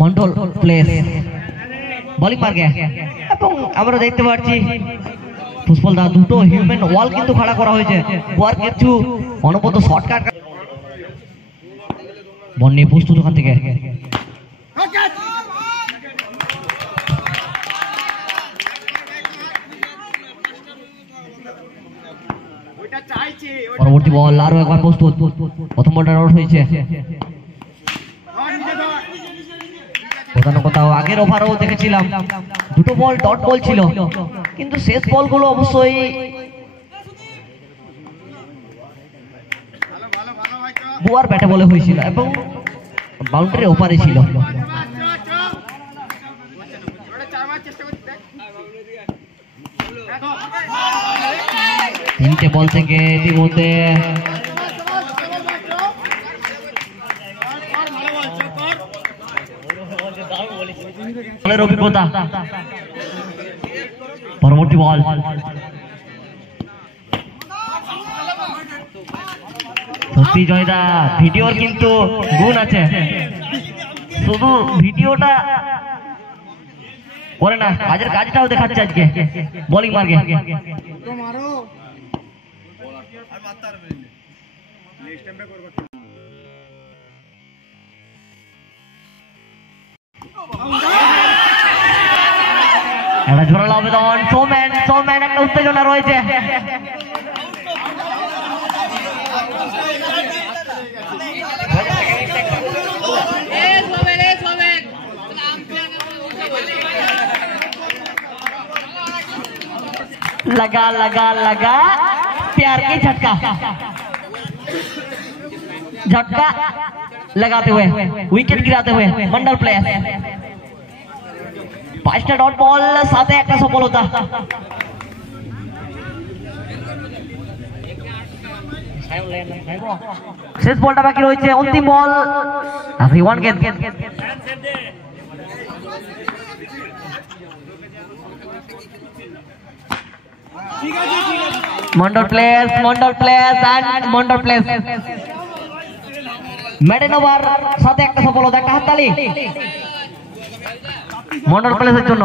Mondal place bowling মার্কে এবং আমরা দেখতে পাচ্ছি পুষ্পল দা দুটো হিউম্যান ওয়াল কিন্তু খাড়া করা হয়েছে ওয়ার কিছু অনবদ্য শর্টকাট বল নিয়ে প্রস্তুত ওখান থেকে পরবর্তী বল আরো একবার প্রস্তুত প্রথম বলটা আউট হয়েছে কোথাও আগের ওভারও দেখেছিলাম দুটো বল ডট বল ছিল কিন্তু শেষ বলগুলো অবশ্যই বুয়ার ব্যাটে বলে হয়েছিল এবং বাউন্ডারির ওপারে ছিল তিনটে বল থেকে ইতিমধ্যে বলের অভিজ্ঞতা পরবর্তী বল সত্যি জয়দা ভিডিওর কিন্তু গুণ আছে শুধু ভিডিওটা করে না কাজের কাজটাও দেখাচ্ছে আজকে বোলিং মার্কে একটা জোরালো আবেদন সোম্যান একটা উত্তেজনা রয়েছে लगा लगा लगा प्यार की झटका लगाते हुए विकेट गिराते हुए मंडल प्लेयर 5টা ডট বল সাথে একটা সফলতা শেষ বলটা বাকি রয়েছে অন্তিম বল আখরি ওয়ান গেট Mandal plays and Mandal plays maiden over साथे একটা সফলতা একটা হাততালি मंडल प्लेसের জন্য